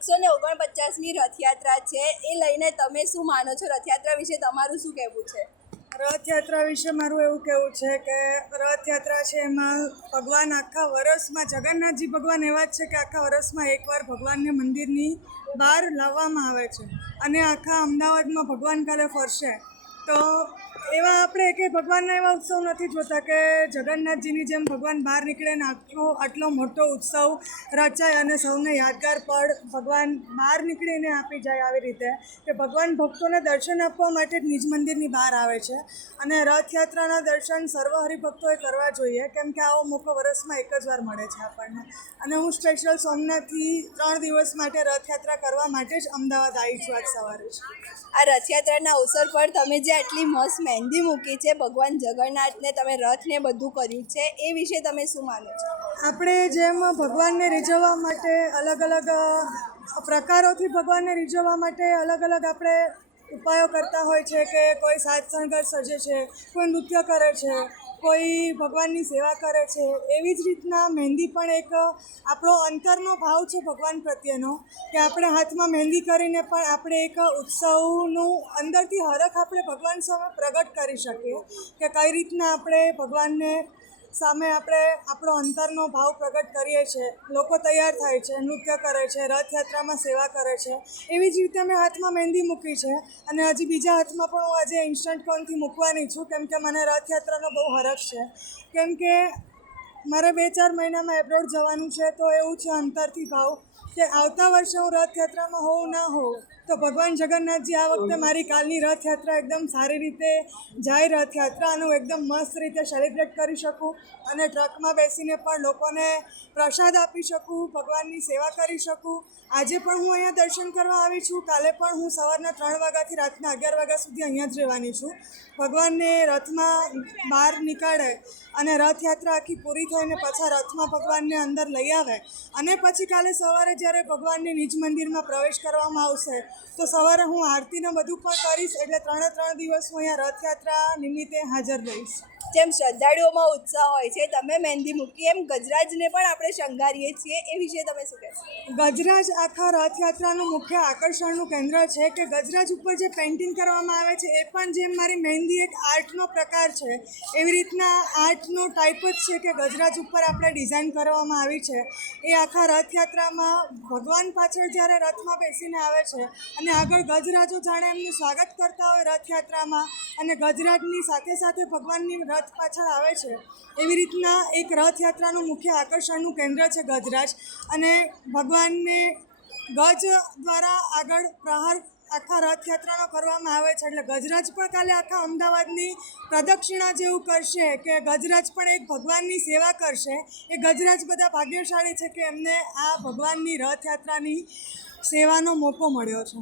149મી રથયાત્રા છે, એ લઈને તમે શું માનો છો? રથયાત્રા વિશે તમારું શું કહેવું છે? રથયાત્રા વિશે મારું એવું કહેવું છે કે રથયાત્રા છે એમાં ભગવાન આખા વર્ષમાં, જગન્નાથજી ભગવાન એવા જ છે કે આખા વર્ષમાં એકવાર ભગવાનને મંદિરની બહાર લાવવામાં આવે છે અને આખા અમદાવાદમાં ભગવાન કાલે ફરશે. તો એવા આપણે એકેય ભગવાનના એવા ઉત્સવ નથી જોતા કે જગન્નાથજીની જેમ ભગવાન બહાર નીકળે ને આટલો મોટો ઉત્સવ રચાય અને સૌને યાદગાર પળ ભગવાન બહાર નીકળીને આપી જાય. આવી રીતે કે ભગવાન ભક્તોને દર્શન આપવા માટે જ નિજ મંદિરની બહાર આવે છે અને રથયાત્રાના દર્શન સર્વ હરિભક્તોએ કરવા જોઈએ, કેમ કે આવો મોકો વર્ષમાં એક જ વાર મળે છે આપણને. અને હું સ્પેશિયલ સોમનાથથી 3 દિવસ માટે રથયાત્રા કરવા માટે જ અમદાવાદ આવી છું આજ સવારે જ. આ રથયાત્રાના અવસર પર તમે જે આટલી મસ્ત મહેંદી મૂકી છે, ભગવાન જગન્નાથને તમે રથને બધું કર્યું છે, એ વિશે તમે શું માનો છો? આપણે જેમ ભગવાનને રીઝવવા માટે અલગ અલગ પ્રકારોથી ભગવાનને રીઝવવા માટે અલગ અલગ આપણે ઉપાયો કરતા હોય છે કે કોઈ સાજ શણગાર સજે છે, કોઈ નૃત્ય કરે છે, કોઈ ભગવાનની સેવા કરે છે. એવી જ રીતના મહેંદી પણ એક આપણો અંતરનો ભાવ છે ભગવાન પ્રત્યેનો, કે આપણે હાથમાં મહેંદી કરીને પણ આપણે એક ઉત્સવનું અંદરથી હરખ આપણે ભગવાન સામે પ્રગટ કરી શકીએ કે કઈ રીતના આપણે ભગવાનને સામે આપણે આપણો અંતરનો ભાવ પ્રગટ કરીએ છીએ. લોકો તૈયાર થાય છે, નૃત્ય કરે છે, રથયાત્રામાં સેવા કરે છે. એવી જ રીતે મેં હાથમાં મહેંદી મૂકી છે અને હજી બીજા હાથમાં પણ હું આજે ઇન્સ્ટન્ટ કોનથી મૂકવાની છું, કેમ કે મને રથયાત્રાનો બહુ હરખ છે. કેમ કે મારે 2-4 મહિનામાં એબ્રોડ જવાનું છે, તો એવું છે અંતરથી ભાવ કે આવતા વર્ષે હું રથયાત્રામાં હોઉં ના હોઉં, તો ભગવાન જગન્નાથજી આ વખતે મારી કાલની રથયાત્રા એકદમ સારી રીતે જાય રથયાત્રા અને હું એકદમ મસ્ત રીતે સેલિબ્રેટ કરી શકું અને ટ્રકમાં બેસીને પણ લોકોને પ્રસાદ આપી શકું, ભગવાનની સેવા કરી શકું. આજે પણ હું અહીંયા દર્શન કરવા આવી છું, કાલે પણ હું સવારના 3 વાગ્યાથી રાતના 11 વાગ્યા સુધી અહીંયા જ રહેવાની છું. ભગવાનને રથમાં બહાર નીકાળે અને રથયાત્રા આખી પૂરી થઈને પાછા રથમાં ભગવાનને અંદર લઈ આવે અને પછી કાલે સવારે જ્યારે ભગવાનને નિજ મંદિરમાં પ્રવેશ કરવામાં આવશે, તો સવારે હું આરતીને બધું પણ કરીશ. એટલે 3 દિવસ હું અહીંયા રથયાત્રા નિમિત્તે હાજર રહીશ. જેમ શ્રદ્ધાળુઓમાં ઉત્સાહ હોય છે, તમે મહેંદી મૂકી, એમ ગજરાજને પણ આપણે શણગારીએ છીએ, એ વિશે તમે શું કહેશો? ગજરાજ આખા રથયાત્રાનું મુખ્ય આકર્ષણનું કેન્દ્ર છે કે ગજરાજ ઉપર જે પેઇન્ટિંગ કરવામાં આવે છે, એ પણ જેમ મારી મહેંદી એક આર્ટનો પ્રકાર છે, એવી રીતના આર્ટનો ટાઈપ જ છે કે ગજરાજ ઉપર આપણે ડિઝાઇન કરવામાં આવી છે. એ આખા રથયાત્રામાં ભગવાન પાછળ જ્યારે રથમાં બેસીને આવે છે અને આગળ ગજરાજો જાણે એમનું સ્વાગત કરતા હોય રથયાત્રામાં, અને ગજરાજની સાથે સાથે ભગવાનની રથ પાછળ આવે છે, એવી રીતના એક રથયાત્રાનું મુખ્ય આકર્ષણનું કેન્દ્ર છે ગજરાજ. અને ભગવાનને ગજ દ્વારા આગળ પ્રહાર આખા રથયાત્રાનો કરવામાં આવે છે. એટલે ગજરાજ પણ કાલે આખા અમદાવાદની પ્રદક્ષિણા જેવું કરશે કે ગજરાજ પણ એક ભગવાનની સેવા કરશે. એ ગજરાજ બધા ભાગ્યશાળી છે કે એમને આ ભગવાનની રથયાત્રાની સેવાનો મોકો મળ્યો છે.